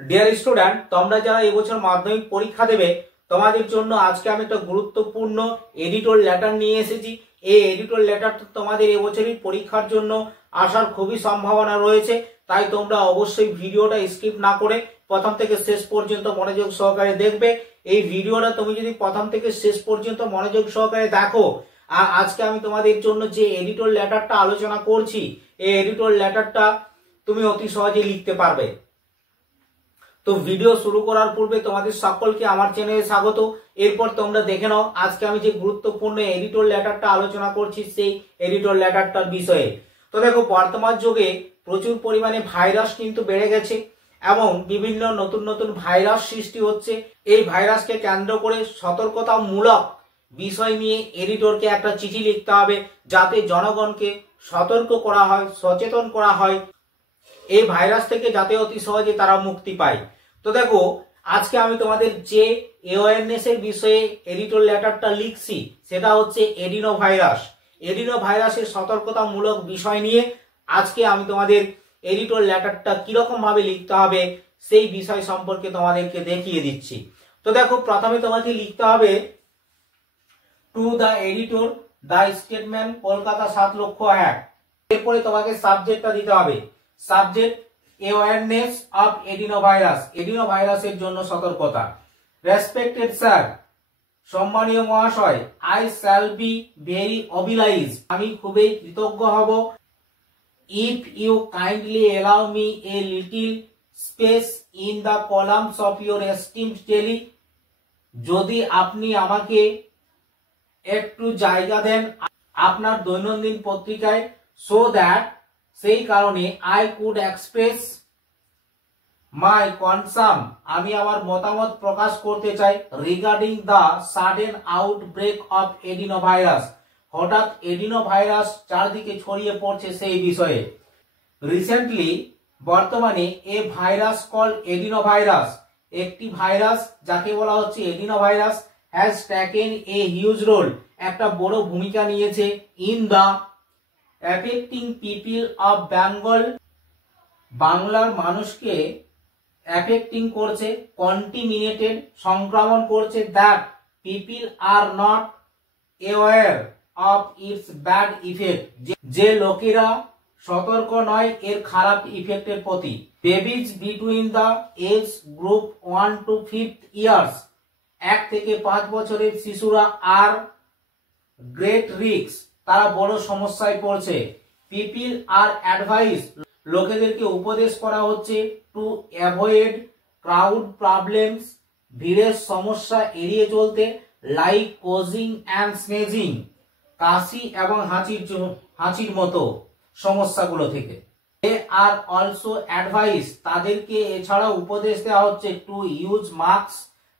Dear student, তোমরা যারা এবছর মাধ্যমিক পরীক্ষা দেবে তোমাদের জন্য আজকে আমি একটা গুরুত্বপূর্ণ এডিটর লেটার নিয়ে এসেছি। এই এডিটর লেটারটা তোমাদের এবছরই পরীক্ষার জন্য আসার খুবই সম্ভাবনা রয়েছে, তাই তোমরা অবশ্যই ভিডিওটা স্কিপ না করে প্রথম থেকে শেষ পর্যন্ত মনোযোগ সহকারে দেখবে। এই ভিডিওটা তুমি যদি প্রথম থেকে শেষ পর্যন্ত মনোযোগ সহকারে দেখো, আর আজকে আমি তোমাদের জন্য যে এডিটর লেটারটা আলোচনা করছি এই এডিটর লেটারটা তুমি অতি সহজে লিখতে পারবে। তো ভিডিও শুরু করার পূর্বে তোমাদের সকলকে আমার চ্যানেলে স্বাগত। এরপর তোমরা দেখে নাও আজকে আমি যে গুরুত্বপূর্ণ এডিটর লেটারটা আলোচনা করছি সেই এডিটর লেটারটার বিষয়ে। তো দেখো, বর্তমান যুগে প্রচুর পরিমাণে ভাইরাস কিন্তু বেড়ে গেছে এবং বিভিন্ন নতুন নতুন ভাইরাস সৃষ্টি হচ্ছে। এই ভাইরাসকে কেন্দ্র করে সতর্কতামূলক বিষয় নিয়ে এডিটরকে একটা চিঠি লিখতে হবে, যাতে জনগণকে সতর্ক করা হয়, সচেতন করা হয় এই ভাইরাস থেকে, যাতে অতি সহজে তারা মুক্তি পায়। তো দেখো, আজকে আমি তোমাদের যে অ্যাওয়ারনেস এর বিষয়ে এডিটর লেটারটা লিখছি সেটা হচ্ছে এডিনো ভাইরাস। এডিনো ভাইরাসের সতর্কতামূলক বিষয় নিয়ে আজকে আমি তোমাদের এডিটর লেটারটা কিরকম ভাবে লিখতে হবে সেই বিষয় সম্পর্কে তোমাদেরকে দেখিয়ে দিচ্ছি। তো দেখো, প্রথমে তোমাকে লিখতে হবে to the editor the statement Kolkata 7,01,000। এরপরে তোমাকে সাবজেক্টটা দিতে হবে। Subject awareness of adeno virus, adeno ভাইরাসের জন্য সতর্কতা। রেসপেক্টেড স্যার, সম্মানীয় মহাশয়, I shall be very obliged, আমি খুবই কৃতজ্ঞ হব। If you kindly allow me a little space in the columns of your esteemed daily, যদি আপনি আমাকে একটু জায়গা দেন আপনার দৈনন্দিন পত্রিকায়, সো দ্যাট, সেই কারণে I could express my concern, আমি আমার মতামত প্রকাশ করতে চাই, regarding the sudden outbreak of adeno virus, হঠাৎ এডিনো ভাইরাস চারদিকে ছড়িয়ে পড়ছে সেই বিষয়ে। রিসেন্টলি, বর্তমানে, a virus call adeno virus, একটি ভাইরাস যাকে বলা হচ্ছে adeno virus, has taken a huge role, একটা বড় ভূমিকা নিয়েছে, in the affecting people of Bengal, বাংলার মানুষকে অ্যাফেক্টিং করছে, কন্টিমিনেটেড, সংক্রমণ করছে, that people are not aware of its bad effect, যে লোকেরা সতর্ক নয় এর খারাপ ইফেক্টের প্রতি। Babies between the age group 1 to 5 years, 1 থেকে 5 বছরের শিশুরা আর গ্রেট রিস্ক, তারা বড় সমস্যায় পড়ছে। পিপল আর অ্যাডভাইস, লোকেদেরকে উপদেশ করা হচ্ছে, টু অ্যাভয়েড ক্রাউড প্রবলেমস, ভিড়ের সমস্যা এড়িয়ে চলতে, লাইক কোজিং অ্যান্ড স্নেজিং, কাশি এবং হাঁচির মতো সমস্যাগুলো থেকে। দে আর অলসো অ্যাডভাইস, তাদেরকে এছাড়াও উপদেশ দেওয়া হচ্ছে, টু ইউজ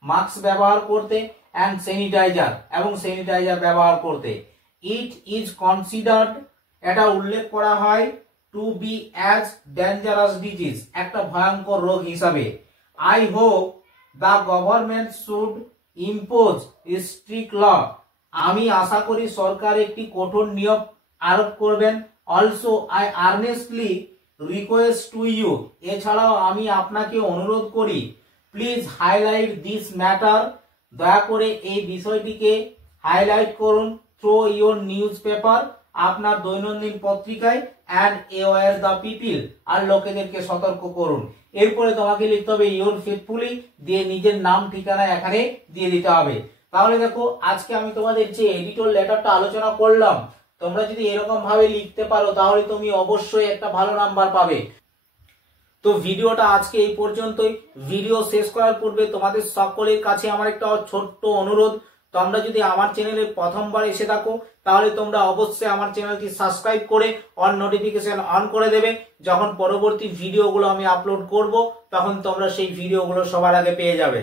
মাস্ক ব্যবহার করতে, অ্যান্ড স্যানিটাইজার, এবং স্যানিটাইজার ব্যবহার করতে। ইট ইজ কনসিডার্ড, এটা উল্লেখ করা হয়, to be as dangerous disease, একটা ভয়ঙ্কর রোগ হিসাবে। I hope the government should impose strict law, আমি আশা করি সরকার একটি কঠোর নিয়ম আরোপ করবেন। Also I earnestly request to you, এছাড়াও আমি আপনাকে অনুরোধ করি, প্লিজ হাইলাইট দিস ম্যাটার, দয়া করে এই বিষয়টিকে হাইলাইট করুন, থ্রু ইউর নিউজ পেপার, আপনার দৈনন্দিন পত্রিকায়, অ্যান্ড অ্যাওয়্যার দ্য পিপল, আর লোকেদেরকে সতর্ক করুন। এরপরে তোমাকে লিখতে হবে ইউর ফেথফুলি, দিয়ে নিজের নাম ঠিকানা এখানে দিয়ে দিতে হবে। তাহলে দেখো, আজকে আমি তোমাদের যে এডিটর লেটারটা আলোচনা করলাম, তোমরা যদি এরকম ভাবে লিখতে পারো তাহলে তুমি অবশ্যই একটা ভালো নাম্বার পাবে। তো ভিডিওটা আজকে এই পর্যন্তই। ভিডিও শেষ করার পূর্বে তোমাদের সকলের কাছে আমার একটা ছোট্ট অনুরোধ, তোমরা যদি আমার চ্যানেলে প্রথমবার এসে থাকো তাহলে তোমরা অবশ্যই আমার চ্যানেলটি সাবস্ক্রাইব করে অন নোটিফিকেশন অন করে দেবে। যখন পরবর্তী ভিডিওগুলো আমি আপলোড করব তখন তোমরা সেই ভিডিওগুলো সবার আগে পেয়ে যাবে।